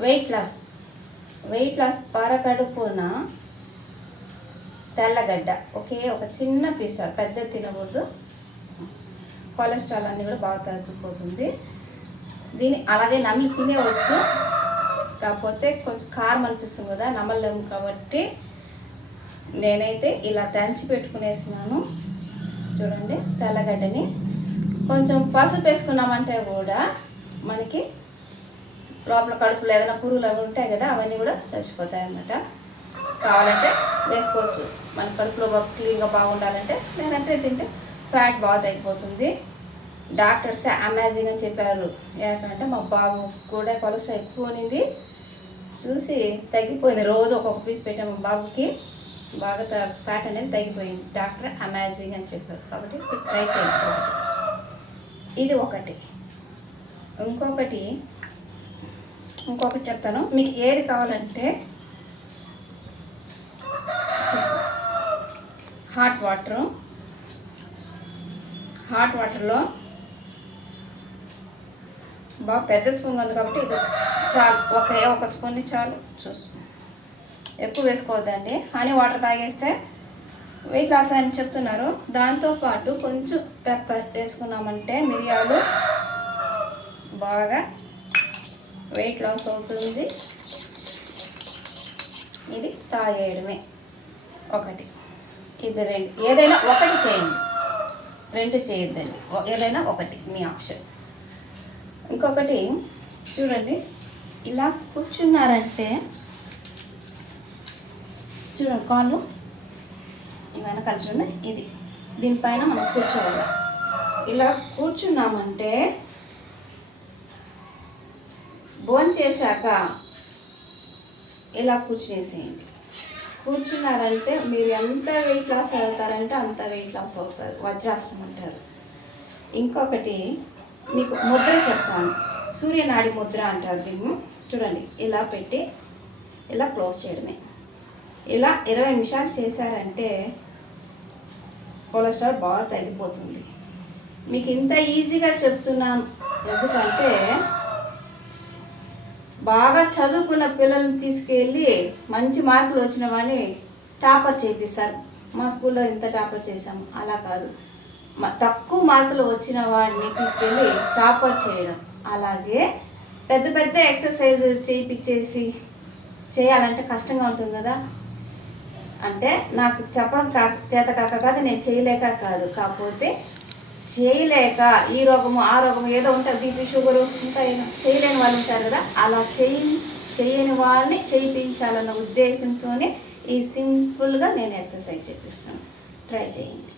Weight loss పరకడుపున తెల్లగడ్డ ఒక చిన్న పీస్, పెద్ద తినకూడదు. కొలెస్ట్రాల్ అన్నీ కూడా బాగా తగ్గిపోతుంది. దీన్ని అలాగే నమిలి తినేవచ్చు, కాకపోతే కొంచెం కారం అనిపిస్తుంది కదా, నమ్మలేము. కాబట్టి నేనైతే ఇలా దంచి పెట్టుకునేసినాను. చూడండి, తెల్లగడ్డని కొంచెం పసుపు వేసుకున్నామంటే కూడా మనకి లోపల కడుపులో ఏదైనా పురుగులు అవి ఉంటాయి కదా, అవన్నీ కూడా చచ్చిపోతాయి అన్నమాట. కావాలంటే వేసుకోవచ్చు, మన కడుపులో క్లీన్గా బాగుండాలంటే. లేదంటే తింటే ఫ్యాట్ బాగా తగ్గిపోతుంది. డాక్టర్స్ అమేజింగ్ అని చెప్పారు. ఏంటంటే మా బాబు కూడా కొలెస్ట్రాల్ ఎక్కువ ఉన్నింది, చూసి తగ్గిపోయింది. రోజు ఒక్కొక్క పీస్ పెట్టాము బాబుకి, బాగా ఫ్యాట్ అనేది తగ్గిపోయింది. డాక్టర్ అమేజింగ్ అని చెప్పారు. కాబట్టి ట్రై చేసుకోవాలి. ఇది ఒకటి. ఇంకొకటి చెప్తాను, మీకు ఏది కావాలంటే హాట్ వాటర్లో బాగా పెద్ద స్పూన్ ఉంది కాబట్టి ఇది చాలు, ఒక స్పూన్ చాలు. ఎక్కువ వేసుకోవద్దండి. హనీ వాటర్ తాగేస్తే వెయిట్ లాస్ అని చెప్తున్నారు. దాంతోపాటు కొంచెం పెప్పర్ వేసుకున్నామంటే, మిరియాలు, బాగా వెయిట్ లాస్ అవుతుంది. ఇది తాగేయడమే. ఒకటి, ఇది రెండు. ఏదైనా ఒకటి చేయండి, రెండు చేయొద్దండి. ఏదైనా ఒకటి మీ ఆప్షన్. ఇంకొకటి చూడండి, ఇలా కూర్చున్నారంటే చూడండి, కాళ్ళు ఇవైనా కలిసి ఉన్నాయి. ఇది దీనిపైన మనం కూర్చోవాలి. ఇలా కూర్చున్నామంటే భోంచేశాక ఇలా కూర్చునేసేయండి. కూర్చున్నారంటే మీరు ఎంత వెయిట్ లాస్ అవుతారంటే అంత వెయిట్ లాస్ అవుతారు. వజ్రాసనం అంటారు. ఇంకొకటి మీకు ముద్ర చెప్తాను, సూర్యనాడి ముద్ర అంటారు దీన్ని. చూడండి, ఇలా పెట్టి ఇలా క్లోజ్ చేయడమే. ఇలా 20 నిమిషాలు చేశారంటే కొలెస్ట్రాల్ బాగా తగ్గిపోతుంది. మీకు ఇంత ఈజీగా చెప్తున్నాను ఎందుకంటే బాగా చదువుకున్న పిల్లల్ని తీసుకెళ్ళి మంచి మార్కులు వచ్చిన వాడిని టాపర్ చేపిస్తారు. మా స్కూల్లో ఇంత టాపర్ చేసాము, అలా కాదు. తక్కువ మార్కులు వచ్చిన వాడిని తీసుకెళ్ళి టాపర్ చేయడం. అలాగే పెద్ద పెద్ద ఎక్సర్సైజ్ చేయాలంటే కష్టంగా ఉంటుంది కదా. అంటే నాకు చెప్పడం చేత కాక కాదు, నేను చేయలేక కాదు, కాకపోతే చేయలేక ఈ రోగము ఆ రోగము ఏదో ఉంటుంది, బీపీ షుగరు ఇంకా చేయలేని వాళ్ళు ఉంటారు కదా, అలా చేయని వాళ్ళని చేయించాలన్న ఉద్దేశంతోనే ఈ సింపుల్గా నేను ఎక్సర్సైజ్ చేపిస్తాను. ట్రై చేయండి.